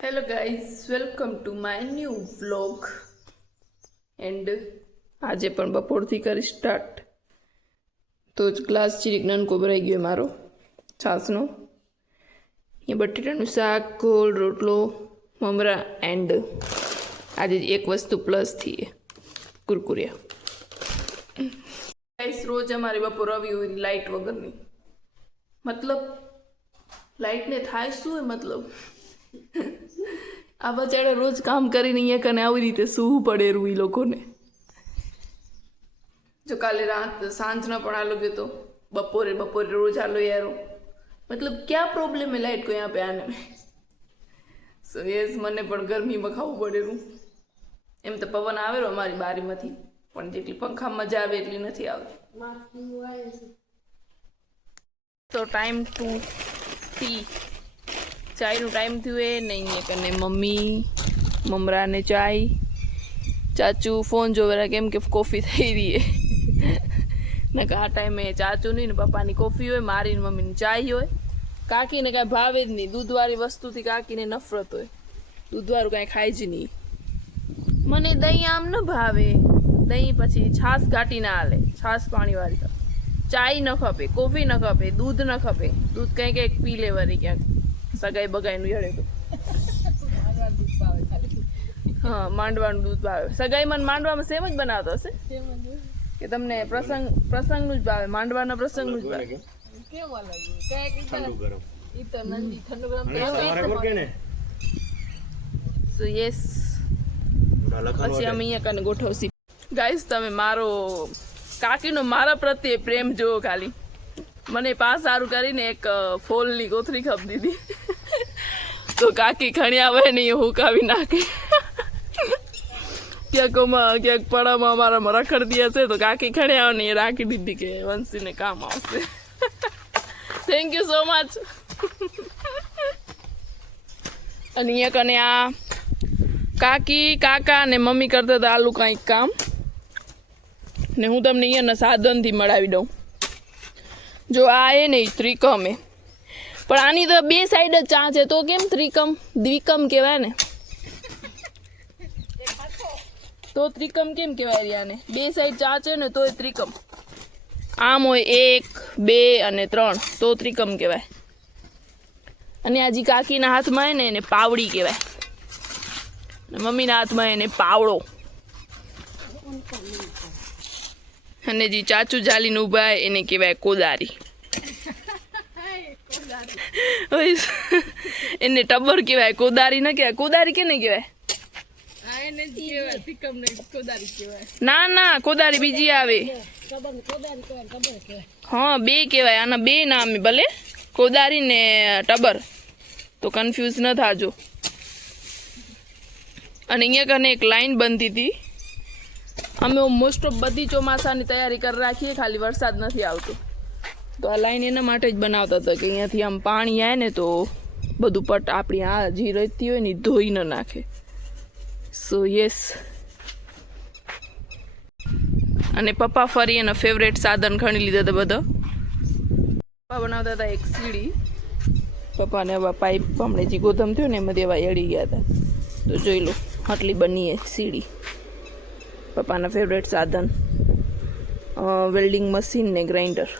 Hello guys, welcome to my new vlog and આજે પણ બપોરથી કરી સ્ટાર્ટ તો જ ગ્લાસ ચીરીક નાનકો ભરાઈ ગયો મારો છાસનો એ બટેટાનું શાક ગોળ રોટલો મમરા એન્ડ આજે એક વસ્તુ પ્લસ થી કુરકુરિયા ગાઈસ રોજ અમારી બપોર આવી હોય લાઇટ વગરની મતલબ લાઇટને થાય શું હોય મતલબ આ બચારા રોજ કામ કરીને અહીંયા કને આવી રીતે સૂવું પડેરું એ લોકોને જો કાલે રાત સાંજના પણ આલો गयो तो बपोरे रोज आलो यारो मतलब क्या प्रॉब्लम है लाइट को यहाँ पे आने में सो यस મને પણ ગરમીમાં ખાવું પડેલું એમ તો પવન આવેલો અમારી બારીમાંથી પણ જેટલી પંખા મજા આવે એટલી નથી આવતી તો ટાઈમ ટુ ટી ચાયનો ટાઈમ થયો है नहीं है कने मम्मी ममरा ने चाय चाचू फोन जो रहा केम के कॉफी थी रही है ने का टाइम में चाचू नहीं ने पापा ની कॉफी હોય મારી ને મમ્મી ની ચાય હોય કાકી ને કઈ ભાવે જ નહીં દૂધવાળી વસ્તુથી કાકી ને નફરત હોય દૂધવાળું કઈ ખાય જ નહીં મને દહીં આમ ન ભાવે દહીં પછી છાસ ઘાટી ના હાલે છાસ પાણી વાળી ચાય ન ખપે કોફી ન ખપે દૂધ ન ખપે દૂધ કઈ કઈ પી લેવાની ક્યાંક સગાઈ બગાઈનું યડે તો હા માંડવાનું દૂધ ભાવે સગાઈ મને માંડવામાં સેમ જ બનાવતો હશે કે તમને પ્રસંગનું જ ભાવે માંડવાના પ્રસંગનું જ ભાવે કેવું લાગે ઠંડુ ગરમ ઈ તો નંદી ઠંડુ ગરમ સો યસ પછી અમે અહીંયા કને ગોઠવસી ગાઈસ તમે મારો કાકીનો મારા પ્રત્યે પ્રેમ જોવો ખાલી મને પાસ સારું કરીને એક ફોલની કોથરી ખપ દીધી તો કાકી ખણી આવે ને એ હુકાવી નાખે ક્યાંક પડામાં અમારામાં રખડતી હશે તો કાકી ખણી આવે ને એ રાખી દીધી કે વંશીને કામ આવશે થેન્ક યુ સો મચ અને અહીંયા કને આ કાકી કાકા ને મમ્મી કરતા હતા આલું કાંઈક કામ ને હું તમને અહીંયાના સાધનથી મળાવી દઉં જો આ એ નહીં ત્રિકમ એ પણ આની તો બે સાઈડ જ ચા છે તો કેમ ત્રિકમ દ્વિકમ કહેવાય ને તો ત્રિકમ કેમ કહેવાય રિયાને બે સાઈડ ચા છે ને તો એ ત્રિકમ આમ હોય 1 2 અને 3 તો ત્રિકમ કહેવાય અને આજી કાકીના હાથમાં હે ને એને પાવડી કહેવાય અને મમ્મીના હાથમાં એને પાવડો અને જે ચાચુ જાલીને ઊભા એને કહેવાય કોદારી એને ટબર કહેવાય કોદારી ના કહેવાય કોદારી કેને કહેવાય ના ના કોદારી બીજી આવે હા બે કહેવાય આના બે નામ ભલે કોદારી ને ટબર તો કન્ફ્યુઝ ન થાજો અને અહીંયા કને એક લાઈન બનતી હતી અમે મોસ્ટ ઓફ બધી ચોમાસાની તૈયારી કરી રાખીએ ખાલી વરસાદ નથી આવતો તો આ લાઈન એના માટે જ બનાવતા હતા કે અહીંયાથી આમ પાણી આવે ને તો બધું પટ આપણી આ જે રહેતી હોય ને ધોઈ ન નાખે સો યસ અને પપ્પા ફરી એના ફેવરેટ સાધન ખણી લીધા હતા બધા પપ્પા બનાવતા હતા એક સીડી પપ્પાને હવે પાઇપ હમણે જે ગોધમ થયો ને એમાંથી એવા એડી ગયા હતા તો જોઈ લો આટલી બની સીડી પપ્પાના ફેવરેટ સાધન વેલ્ડિંગ મશીન ને ગ્રાઇન્ડર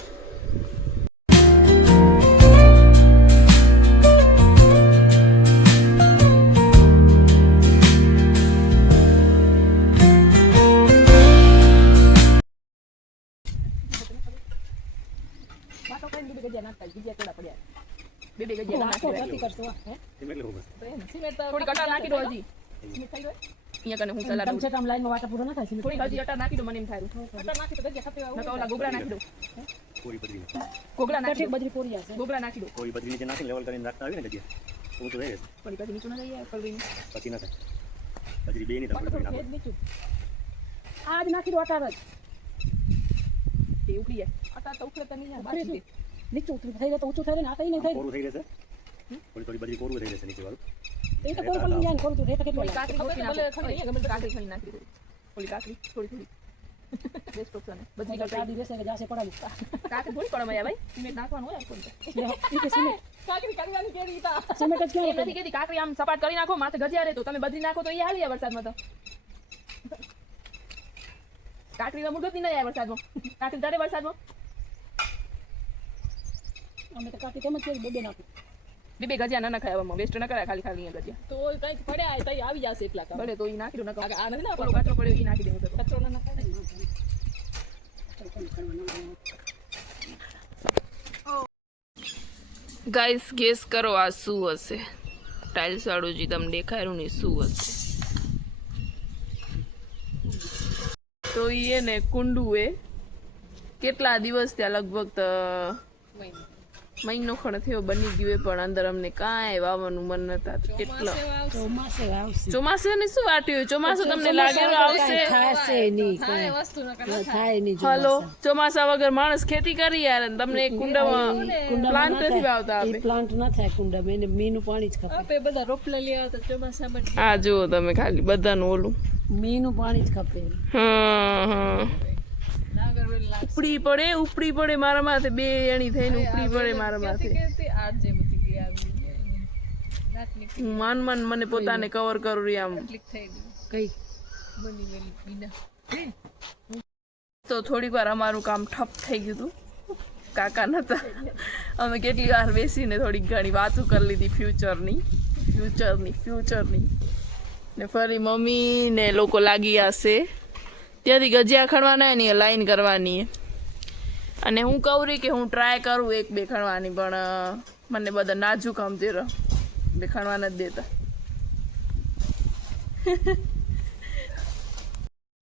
અહીંયા કને હું સલાડ છે તમ લાઈન માં વાટા પૂરો ન થાય થોડી હજી અટા નાખી દો મને એમ થાય અટા નાખી તો જગ્યા ખાતે નકા ઓલા ગોગળા નાખી દો પૂરી બદરી ગોગળા નાખી દો બદરી પૂરી હશે ગોગળા નાખી દો કોઈ બદરી નીચે નાખી લેવલ કરીને રાખતા આવી ને જગ્યા તો તો રહે પણ પછી નીચે ના જાય પલરી પછી ના થાય બદરી બે ની તો નીચે આજ નાખી દો અટા જ તે ઉકળી જાય અટા તો ઉકળે તો નહીં જાય બાકી નીચે ઉતરી થઈ જાય તો ઊંચું થઈ ને આ તો નહીં થાય કોરું થઈ જશે થોડી બદરી કોરું થઈ જશે નીચે વાળું એ તો કોરું પડી જાય કોરું તો રેત કેટલું કાકરી ગોઠવી નાખો ભલે ખણી ગમે તો કાકરી ખણી નાખી દો ઓલી કાકરી થોડી થોડી બેસ્ટ ઓપ્શન બધી तो शादी वैसे के जासे पड़ा लिखता કાકે થોડી પડે ભાઈ સિમેન્ટ નાખવાનું હોય કોણ ये सीमेंट કાકરી કરવાની કેરી તા सीमेंट જ એ ક્યાં નથી કેતી કાકરી આમ સપાટ કરી નાખો માથે ગજિયા રે તો તમે બધી નાખો તો એ હાલી જાય વરસાદમાં તો કાકરીમાં મુરગત નહીં આવે વરસાદમાં કાકરી તારે વરસાદમાં અમે તો કાટી કેમ જ બેબે નાખું બે ગજિયા ના નખાય આમાં વેસ્ટ ન કરાય ખાલી ખાલી અહીંયા ગજિયા તો કઈક પડ્યા તઈ આવી જશે એટલા કામ ભલે તો ઈ નાખી દો નકો આ નથી ના આપણો કાચો પડ્યો ઈ નાખી દેવું તો કચરો ના નાખે ગાઈસ ગેસ કરો આ શું હશે ટાઇલ્સ વાળું જે તમને દેખાયું ને શું હશે તો એ ને કુંડુ એ કેટલા દિવસ ત્યાં લગભગ મહિનો ખણ થયો બની ગયું એ પણ અંદર અમને કાંઈ વાવવાનું મન નતા કેટલા ચોમાસે આવશે ચોમાસે ને શું વાટ્યું ચોમાસું તમને લાગે આવશે થાશે નહીં કાંઈ વસ્તુ ન થાય નહીં હલો ચોમાસા વગર માણસ ખેતી કરી યાર અને તમને એક કુંડામાં પ્લાન્ટ નથી વાવતા એ આપે પ્લાન્ટ ના થાય કુંડામાં એને મીનું પાણી જ ખપે આપે બધા રોપલા લેવા તો ચોમાસામાં આ જુઓ તમે ખાલી બધાનું ઓલું મીનું પાણી જ ખપે હા નાગર વેલ લાગશે ઉપડી પડે મારા માથે બે એણી થઈને ઉપડી પડે મારા માથે કે આજ જે બધી ગયા આવી રાત નીકળી હું માન મને પોતાને કવર કરું રહી આમ ક્લિક થઈ ગઈ કઈ બની વેલી બીના તો થોડીક વાર અમારું કામ ઠપ થઈ ગયું હતું કાકા નતા અમે કેટલી વાર બેસીને થોડીક ઘણી વાતો કરી લીધી ફ્યુચરની ને ફરી મમ્મી ને લોકો લાગી હશે ત્યાંથી ગજિયા ખણવાના ની લાઈન કરવાની અને હું કહું રહી કે હું ટ્રાય કરું એક બે ખણવાની પણ મને બધા નાજુક સમજે રહે બે ખણવા નથી દેતા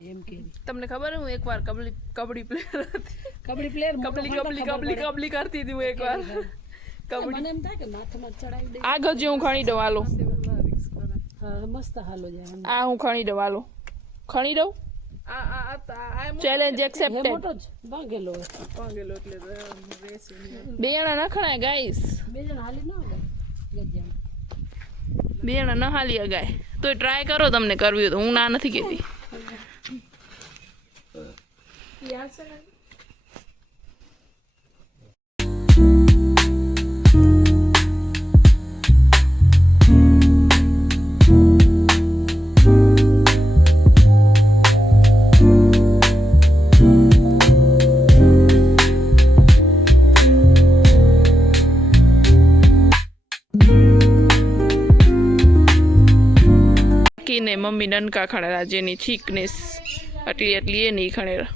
એમ કે તમને ખબર હું એકવાર કબડ્ડી પ્લેયર કબડ્ડી પ્લેયર કબલી કરતી હતી હું એકવાર કબડ્ડી મને એમ થાય કે માથામાં ચડાવી દે આ ગજિયો હું ખણી દઉં હાલો હા મસ્ત હાલો જાય આ હું ખણી દઉં હાલો ખણી દઉં ચેલેન્જ એ એક્સેપ્ટેડ મોટો જ ભાગેલો પાંગેલો એટલે રેસ બે જણા ન ખણાય ગાઈસ બે જણ હાલી ના આવે ગજ્યા બે જણા ન હાલી અગાય તો ટ્રાય કરો તમને કરવી હોય તો હું ના નથી કહેતી યાર છે ને ને મમ્મી નનકા ખણેલા જેની થીકનેસ આટલી એ નહીં ખણેલા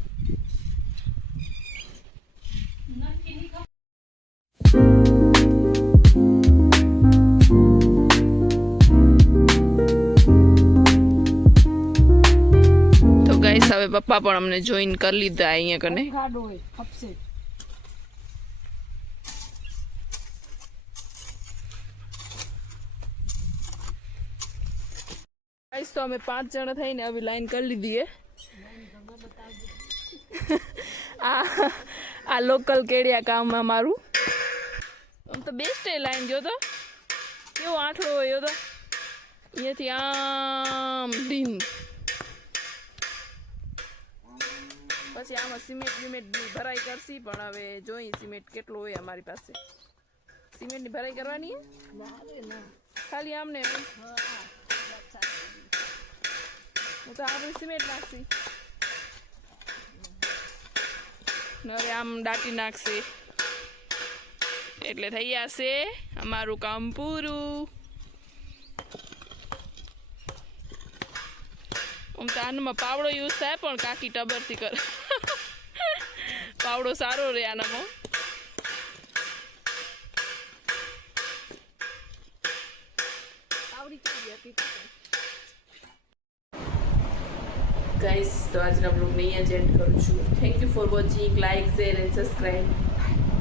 તો ગાઈસ હવે પપ્પા પણ અમને જોઈન કરી લીધા અહીંયા કને ગાડો હોય ખપશે ગાઈસ તો અમે 5 જણા થઈને હવે લાઈન કરી લીધી આ લોકલ કેડિયા કામ અમારું આમ તો બેસ્ટ એ લાઈન જો તો કેવો આઠડો હોય તો અહીંયાથી આમ ડીમ પછી આમાં સિમેન્ટ ભરાઈ કરશી પણ હવે જોઈ સિમેન્ટ કેટલો હોય અમારી પાસે સિમેન્ટની ભરાઈ કરવાની ખાલી આમને હું તો આપણે સિમેન્ટ નાખશી હવે આમ દાટી નાખશે એટલે થઈ જશે અમારું કામ પૂરું આમ તો આનામાં પાવડો યુઝ થાય પણ કાકી ટબરથી કરે પાવડો સારો રહે આનામાં ગાઈસ તો આજના બ્લોગને અહીંયા જ એન્ડ કરું છું thank you for watching like share and subscribe